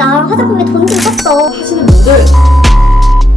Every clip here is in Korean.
나 화장품에 돈 좀 썼어. 하시는 분들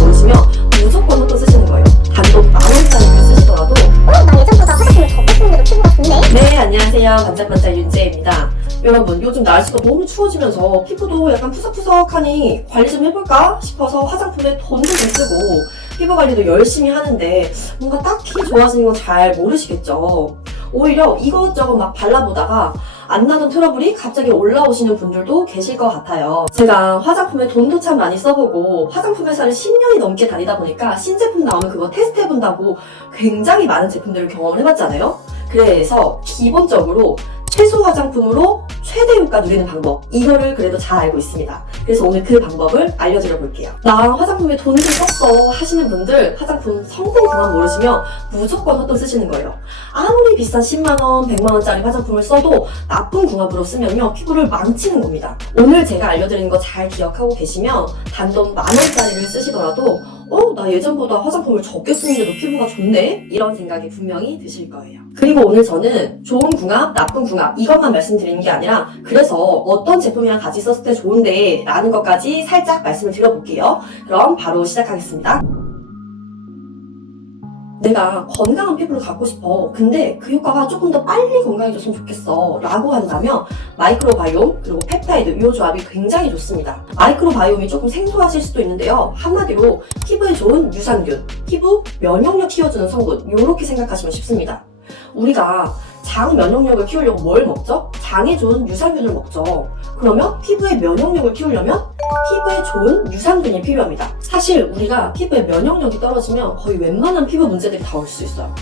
모르시면 무조건 핫도 쓰시는 거예요. 단돈 10,000원짜리를 쓰시더라도 나 예전보다 화장품을 적게 쓰는데도 피부가 좋네. 네, 안녕하세요. 반짝반짝 윤재입니다. 여러분, 요즘 날씨가 너무 추워지면서 피부도 약간 푸석푸석하니 관리 좀 해볼까 싶어서 화장품에 돈도 좀 쓰고 피부 관리도 열심히 하는데 뭔가 딱히 좋아지는 건 잘 모르시겠죠? 오히려 이것저것 막 발라보다가 안 나던 트러블이 갑자기 올라오시는 분들도 계실 것 같아요. 제가 화장품에 돈도 참 많이 써보고 화장품 회사를 10년이 넘게 다니다 보니까 신제품 나오면 그거 테스트해본다고 굉장히 많은 제품들을 경험을 해봤잖아요. 그래서 기본적으로 최소 화장품으로 최대 효과 누리는 방법, 이거를 그래도 잘 알고 있습니다. 그래서 오늘 그 방법을 알려드려 볼게요. 나 화장품에 돈 좀 썼어 하시는 분들 화장품 성분 그만 모르시면 무조건 헛돈 쓰시는 거예요. 아무리 비싼 10만원, 100만원짜리 화장품을 써도 나쁜 궁합으로 쓰면요 피부를 망치는 겁니다. 오늘 제가 알려드리는 거 잘 기억하고 계시면 단돈 10,000원짜리를 쓰시더라도 나 예전보다 화장품을 적게 쓰는데도 피부가 좋네? 이런 생각이 분명히 드실 거예요. 그리고 오늘 저는 좋은 궁합, 나쁜 궁합 이것만 말씀드리는 게 아니라 그래서 어떤 제품이랑 같이 썼을 때 좋은데 라는 것까지 살짝 말씀을 드려볼게요. 그럼 바로 시작하겠습니다. 내가 건강한 피부를 갖고 싶어. 근데 그 효과가 조금 더 빨리 건강해졌으면 좋겠어. 라고 한다면 마이크로바이옴 그리고 펩타이드 이 조합이 굉장히 좋습니다. 마이크로바이옴이 조금 생소하실 수도 있는데요. 한마디로 피부에 좋은 유산균, 피부 면역력 키워주는 성분 이렇게 생각하시면 쉽습니다. 우리가 장 면역력을 키우려고 뭘 먹죠? 장에 좋은 유산균을 먹죠. 그러면 피부의 면역력을 키우려면 피부에 좋은 유산균이 필요합니다. 사실 우리가 피부의 면역력이 떨어지면 거의 웬만한 피부 문제들이 다 올 수 있어요.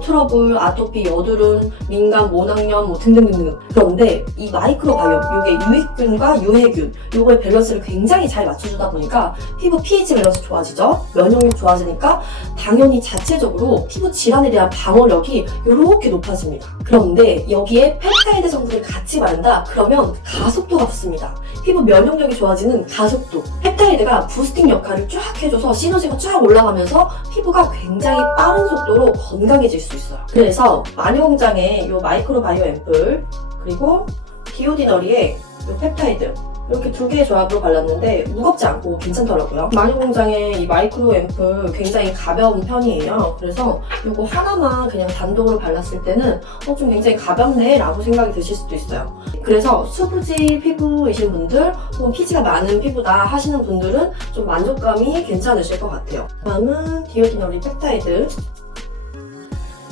트러블, 아토피, 여드름, 민감, 모낭염 등등등등. 그런데 이 마이크로바이옴, 이게 유익균과 유해균, 요거의 밸런스를 굉장히 잘 맞춰주다 보니까 피부 pH 밸런스 좋아지죠? 면역력 좋아지니까 당연히 자체적으로 피부 질환에 대한 방어력이 이렇게 높아집니다. 그런데 여기에 펩타이드 성분을 같이 바른다? 그러면 가속도가 붙습니다. 피부 면역력이 좋아지는 가속도. 펩타이드가 부스팅 역할을 쫙 해줘서 시너지가 쫙 올라가면서 피부가 굉장히 빠른 속도로 건강해질 수 있어요. 그래서 마녀공장의 이 마이크로바이오 앰플 그리고 디오디너리의 이 펩타이드 이렇게 두 개의 조합으로 발랐는데 무겁지 않고 괜찮더라고요. 마녀공장의 이 마이크로 앰플 굉장히 가벼운 편이에요. 그래서 이거 하나만 그냥 단독으로 발랐을 때는 좀 굉장히 가볍네 라고 생각이 드실 수도 있어요. 그래서 수부지 피부이신 분들 혹은 피지가 많은 피부다 하시는 분들은 좀 만족감이 괜찮으실 것 같아요. 다음은 디오디너리 펩타이드.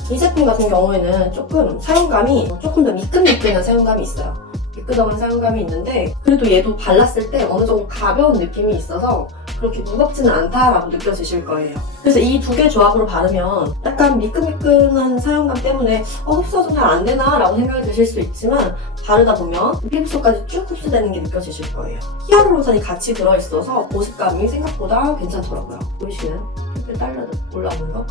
이 제품 같은 경우에는 조금 사용감이 조금 더 미끈미끈한 사용감이 있어요. 미끄덩한 사용감이 있는데 그래도 얘도 발랐을 때 어느 정도 가벼운 느낌이 있어서 그렇게 무겁지는 않다라고 느껴지실 거예요. 그래서 이 두 개 조합으로 바르면 약간 미끈미끈한 사용감 때문에 흡수가 잘 안 되나 라고 생각이 드실 수 있지만 바르다 보면 피부 속까지 쭉 흡수되는 게 느껴지실 거예요. 히아루론산이 같이 들어있어서 보습감이 생각보다 괜찮더라고요. 보이시나요? 이렇게 딸려도 올라오는 거?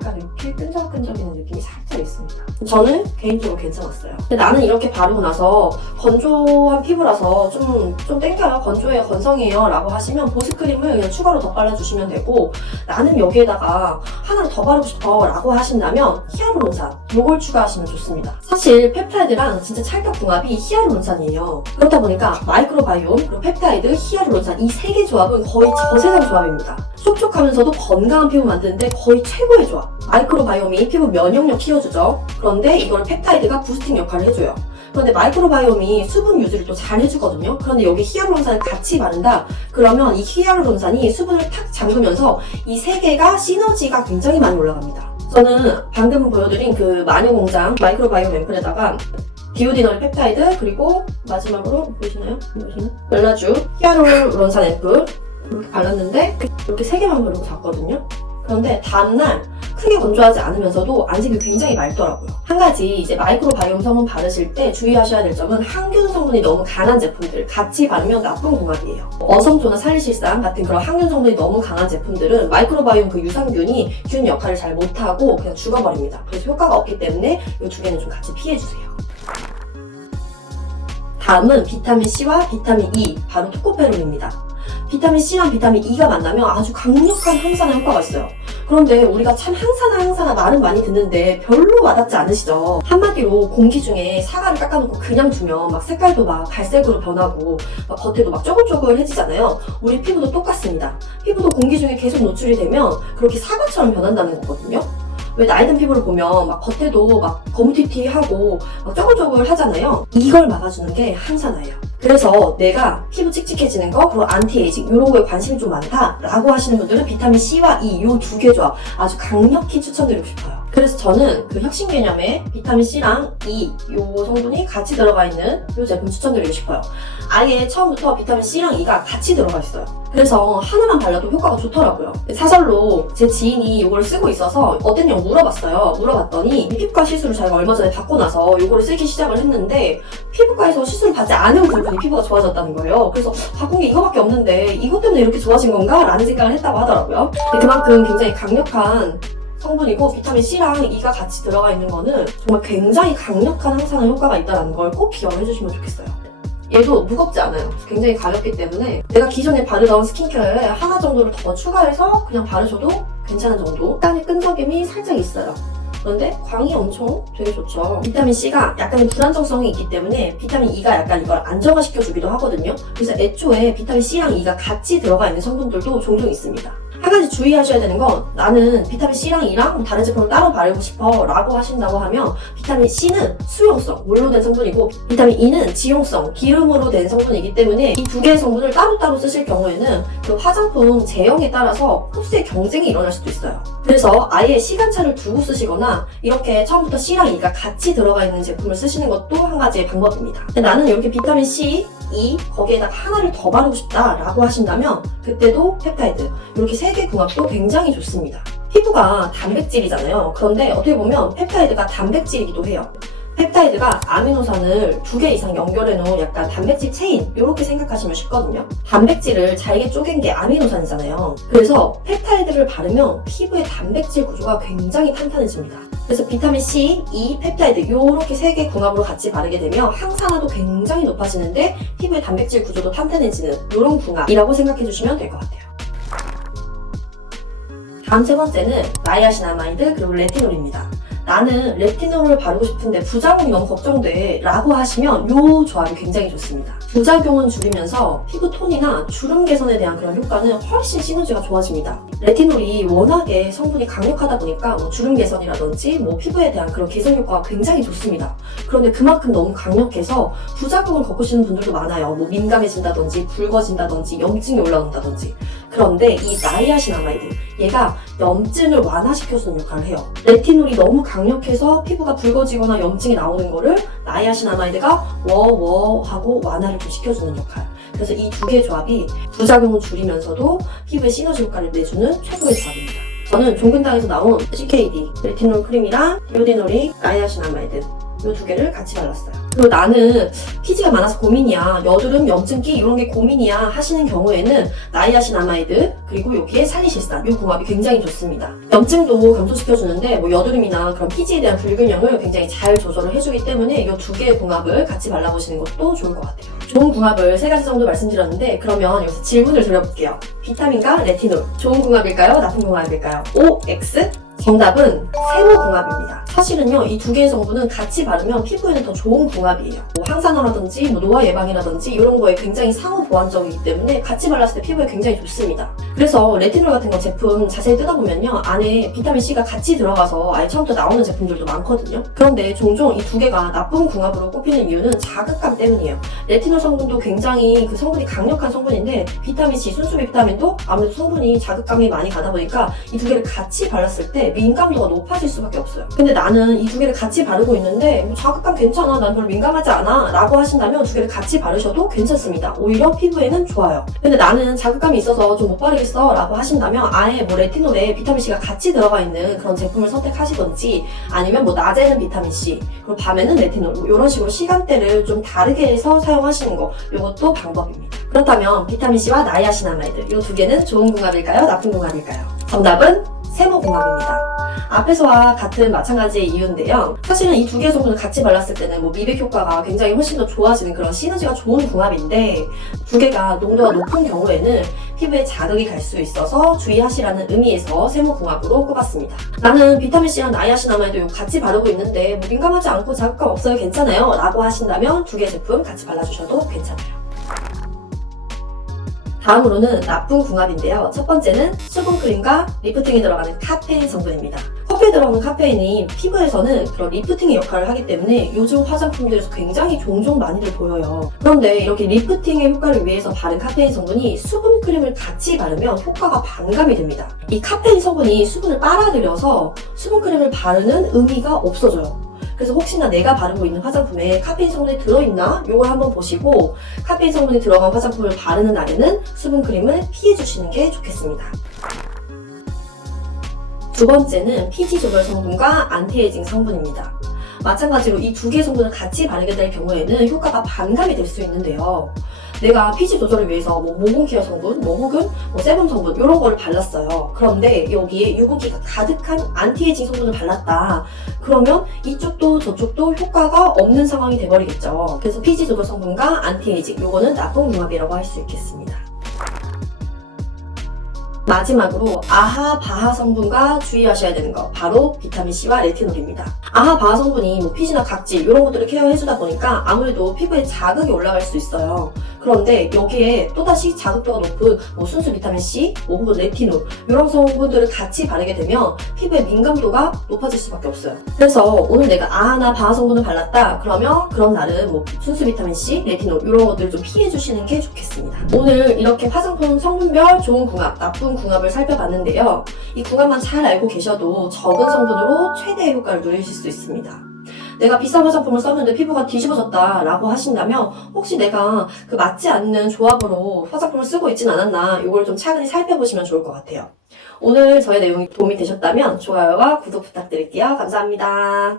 약간 이렇게 끈적끈적이는 느낌이 살짝 있습니다. 저는 개인적으로 괜찮았어요. 근데 나는 이렇게 바르고 나서 건조한 피부라서 좀 땡겨요. 건조해요, 건성이에요 라고 하시면 보습크림을 그냥 추가로 더 발라주시면 되고 나는 여기에다가 하나를 더 바르고 싶어 라고 하신다면 히아루론산 요걸 추가하시면 좋습니다. 사실 펩타이드랑 진짜 찰떡궁합이 히아루론산이에요. 그렇다 보니까 마이크로바이옴, 그리고 펩타이드, 히아루론산 이 세 개 조합은 거의 저세상 조합입니다. 촉촉하면서도 건강한 피부 만드는데 거의 최고의 조합. 마이크로바이옴이 피부 면역력 키워주죠. 그런데 이걸 펩타이드가 부스팅 역할을 해줘요. 그런데 마이크로바이옴이 수분 유지를 또 잘 해주거든요. 그런데 여기 히아루론산을 같이 바른다? 그러면 이 히아루론산이 수분을 탁 잠그면서 이 세 개가 시너지가 굉장히 많이 올라갑니다. 저는 방금 보여드린 그 마녀공장 마이크로바이옴 앰플에다가 디오디너리 펩타이드 그리고 마지막으로 보이시나요? 멜라쥬 히아루론산 앰플 이렇게 발랐는데 이렇게 세 개만 바르고 잤거든요. 그런데 다음날 크게 건조하지 않으면서도 안색이 굉장히 맑더라고요. 한 가지 이제 마이크로바이옴 성분 바르실 때 주의하셔야 될 점은 항균 성분이 너무 강한 제품들 같이 바르면 나쁜 궁합이에요. 어성초나 살리실산 같은 그런 항균 성분이 너무 강한 제품들은 마이크로바이옴 그 유산균이 균 역할을 잘 못하고 그냥 죽어버립니다. 그래서 효과가 없기 때문에 이 두 개는 좀 같이 피해주세요. 다음은 비타민C와 비타민 E, 바로 토코페롤입니다. 비타민 C랑 비타민 E가 만나면 아주 강력한 항산화 효과가 있어요. 그런데 우리가 참 항산화 말은 많이 듣는데 별로 와닿지 않으시죠? 한마디로 공기 중에 사과를 깎아놓고 그냥 두면 막 색깔도 막 갈색으로 변하고 막 겉에도 막 쪼글쪼글해지잖아요. 우리 피부도 똑같습니다. 피부도 공기 중에 계속 노출이 되면 그렇게 사과처럼 변한다는 거거든요. 왜 나이 든 피부를 보면 막 겉에도 막 거무튀튀하고 막 쪼글쪼글 하잖아요. 이걸 막아주는 게 항산화예요. 그래서 내가 피부 칙칙해지는 거, 그리고 안티에이징 이런 거에 관심이 좀 많다라고 하시는 분들은 비타민 C와 E 요 두 개 조합 아주 강력히 추천드리고 싶어요. 그래서 저는 그 혁신 개념에 비타민 C랑 E 요 성분이 같이 들어가 있는 요 제품 추천드리고 싶어요. 아예 처음부터 비타민 C랑 E가 같이 들어가 있어요. 그래서 하나만 발라도 효과가 좋더라고요. 사설로 제 지인이 이걸 쓰고 있어서 어땠냐고 물어봤어요. 물어봤더니 피부과 시술을 자기가 얼마 전에 받고 나서 이거를 쓰기 시작을 했는데 피부과에서 시술을 받지 않은 부분이 피부가 좋아졌다는 거예요. 그래서 바꾼 게 이거밖에 없는데 이것 때문에 이렇게 좋아진 건가? 라는 생각을 했다고 하더라고요. 그만큼 굉장히 강력한 성분이고 비타민 C랑 E가 같이 들어가 있는 거는 정말 굉장히 강력한 항산화 효과가 있다는 걸 꼭 기억을 해주시면 좋겠어요. 얘도 무겁지 않아요. 굉장히 가볍기 때문에 내가 기존에 바르던 스킨케어에 하나 정도를 더 추가해서 그냥 바르셔도 괜찮은 정도. 약간의 끈적임이 살짝 있어요. 그런데 광이 엄청 되게 좋죠. 비타민 C가 약간의 불안정성이 있기 때문에 비타민 E가 약간 이걸 안정화시켜주기도 하거든요. 그래서 애초에 비타민 C랑 E가 같이 들어가 있는 성분들도 종종 있습니다. 한 가지 주의하셔야 되는 건 나는 비타민 C랑 E랑 다른 제품을 따로 바르고 싶어 라고 하신다고 하면 비타민 C는 수용성, 물로 된 성분이고 비타민 E는 지용성, 기름으로 된 성분이기 때문에 이 두 개의 성분을 따로따로 쓰실 경우에는 그 화장품 제형에 따라서 흡수의 경쟁이 일어날 수도 있어요. 그래서 아예 시간차를 두고 쓰시거나 이렇게 처음부터 C랑 E가 같이 들어가 있는 제품을 쓰시는 것도 한 가지의 방법입니다. 근데 나는 이렇게 비타민 C, E 거기에다가 하나를 더 바르고 싶다라고 하신다면 그때도 펩타이드 이렇게 세 개 궁합도 굉장히 좋습니다. 피부가 단백질이잖아요. 그런데 어떻게 보면 펩타이드가 단백질이기도 해요. 펩타이드가 아미노산을 2개 이상 연결해 놓은 약간 단백질 체인 이렇게 생각하시면 쉽거든요. 단백질을 잘게 쪼갠 게 아미노산이잖아요. 그래서 펩타이드를 바르면 피부의 단백질 구조가 굉장히 탄탄해집니다. 그래서 비타민 C, E, 펩타이드 이렇게 세 개 궁합으로 같이 바르게 되면 항산화도 굉장히 높아지는데 피부의 단백질 구조도 탄탄해지는 이런 궁합이라고 생각해 주시면 될 것 같아요. 다음 세 번째는 나이아신아마이드 그리고 레티놀입니다. 나는 레티놀을 바르고 싶은데 부작용이 너무 걱정돼 라고 하시면 이 조합이 굉장히 좋습니다. 부작용은 줄이면서 피부 톤이나 주름 개선에 대한 그런 효과는 훨씬 시너지가 좋아집니다. 레티놀이 워낙에 성분이 강력하다 보니까 주름 개선이라든지 피부에 대한 그런 개선 효과가 굉장히 좋습니다. 그런데 그만큼 너무 강력해서 부작용을 겪으시는 분들도 많아요. 민감해진다든지 붉어진다든지 염증이 올라온다든지. 그런데 이 나이아신아마이드 얘가 염증을 완화시켜주는 역할을 해요. 레티놀이 너무 강력해서 피부가 붉어지거나 염증이 나오는 거를 나이아신아마이드가 워워 하고 완화를 좀 시켜주는 역할. 그래서 이 두 개의 조합이 부작용을 줄이면서도 피부에 시너지 효과를 내주는 최고의 조합입니다. 저는 종근당에서 나온 CKD 레티놀 크림이랑 디오디노릭 나이아신아마이드 이 두 개를 같이 발랐어요. 그리고 나는 피지가 많아서 고민이야, 여드름, 염증기 이런 게 고민이야 하시는 경우에는 나이아신아마이드 그리고 여기에 살리실산 이 궁합이 굉장히 좋습니다. 염증도 감소시켜주는데 여드름이나 그런 피지에 대한 불균형을 굉장히 잘 조절을 해주기 때문에 이 두 개의 궁합을 같이 발라보시는 것도 좋을 것 같아요. 좋은 궁합을 세 가지 정도 말씀드렸는데 그러면 여기서 질문을 드려볼게요. 비타민과 레티놀 좋은 궁합일까요? 나쁜 궁합일까요? OX? 정답은 세모 궁합입니다. 사실은요, 이 두 개의 성분은 같이 바르면 피부에는 더 좋은 궁합이에요. 항산화라든지 노화 예방이라든지 이런 거에 굉장히 상호 보완적이기 때문에 같이 발랐을 때 피부에 굉장히 좋습니다. 그래서 레티놀 같은 거 제품 자세히 뜯어보면요, 안에 비타민 C가 같이 들어가서 아예 처음부터 나오는 제품들도 많거든요. 그런데 종종 이 두 개가 나쁜 궁합으로 꼽히는 이유는 자극감 때문이에요. 레티놀 성분도 굉장히 그 성분이 강력한 성분인데 비타민 C, 순수 비타민도 아무래도 성분이 자극감이 많이 가다 보니까 이 두 개를 같이 발랐을 때 민감도가 높아질 수밖에 없어요. 근데 나는 이 두 개를 같이 바르고 있는데 자극감 괜찮아, 난 별로 민감하지 않아 라고 하신다면 두 개를 같이 바르셔도 괜찮습니다. 오히려 피부에는 좋아요. 근데 나는 자극감이 있어서 좀 못 바르겠어 라고 하신다면 아예 레티놀에 비타민C가 같이 들어가 있는 그런 제품을 선택하시던지 아니면 낮에는 비타민C 그리고 밤에는 레티놀 이런 식으로 시간대를 좀 다르게 해서 사용하시는 거 이것도 방법입니다. 그렇다면 비타민C와 나이아신아마이드 이 두 개는 좋은 궁합일까요? 나쁜 궁합일까요? 정답은 세모 궁합입니다. 앞에서와 같은 마찬가지의 이유인데요. 사실은 이 두 개의 성분을 같이 발랐을 때는 뭐 미백 효과가 굉장히 훨씬 더 좋아지는 그런 시너지가 좋은 궁합인데 두 개가 농도가 높은 경우에는 피부에 자극이 갈 수 있어서 주의하시라는 의미에서 세모궁합으로 꼽았습니다. 나는 비타민C랑 나이아신아마이드 같이 바르고 있는데 뭐 민감하지 않고 자극감 없어요 괜찮아요? 라고 하신다면 두 개의 제품 같이 발라주셔도 괜찮아요. 다음으로는 나쁜 궁합인데요. 첫 번째는 수분크림과 리프팅에 들어가는 카페인 성분입니다. 커피에 들어가는 카페인이 피부에서는 그런 리프팅의 역할을 하기 때문에 요즘 화장품들에서 굉장히 종종 많이들 보여요. 그런데 이렇게 리프팅의 효과를 위해서 바른 카페인 성분이 수분크림을 같이 바르면 효과가 반감이 됩니다. 이 카페인 성분이 수분을 빨아들여서 수분크림을 바르는 의미가 없어져요. 그래서 혹시나 내가 바르고 있는 화장품에 카페인 성분이 들어있나? 이걸 한번 보시고 카페인 성분이 들어간 화장품을 바르는 날에는 수분크림을 피해주시는 게 좋겠습니다. 두 번째는 피지 조절 성분과 안티에이징 성분입니다. 마찬가지로 이 두 개의 성분을 같이 바르게 될 경우에는 효과가 반감이 될 수 있는데요. 내가 피지 조절을 위해서 뭐 모공 케어 성분, 뭐 혹은 뭐 세럼 성분 이런 거를 발랐어요. 그런데 여기에 유분기가 가득한 안티에이징 성분을 발랐다. 그러면 이쪽도 저쪽도 효과가 없는 상황이 돼버리겠죠. 그래서 피지 조절 성분과 안티에이징 요거는 나쁜 궁합이라고 할 수 있겠습니다. 마지막으로 아하 바하 성분과 주의하셔야 되는 거 바로 비타민C와 레티놀입니다. 아하 바하 성분이 뭐 피지나 각질 이런 것들을 케어해주다 보니까 아무래도 피부에 자극이 올라갈 수 있어요. 그런데 여기에 또다시 자극도가 높은 뭐 순수 비타민C, 뭐 혹은 레티놀 이런 성분들을 같이 바르게 되면 피부의 민감도가 높아질 수밖에 없어요. 그래서 오늘 내가 아하나 바하 성분을 발랐다 그러면 그런 날은 뭐 순수 비타민C, 레티놀 이런 것들을 좀 피해주시는 게 좋겠습니다. 오늘 이렇게 화장품 성분별 좋은 궁합, 나쁜 궁합을 살펴봤는데요. 이 궁합만 잘 알고 계셔도 적은 성분으로 최대의 효과를 누리실 수 있습니다. 내가 비싼 화장품을 썼는데 피부가 뒤집어졌다 라고 하신다면 혹시 내가 그 맞지 않는 조합으로 화장품을 쓰고 있진 않았나 이걸 좀 차근히 살펴보시면 좋을 것 같아요. 오늘 저의 내용이 도움이 되셨다면 좋아요와 구독 부탁드릴게요. 감사합니다.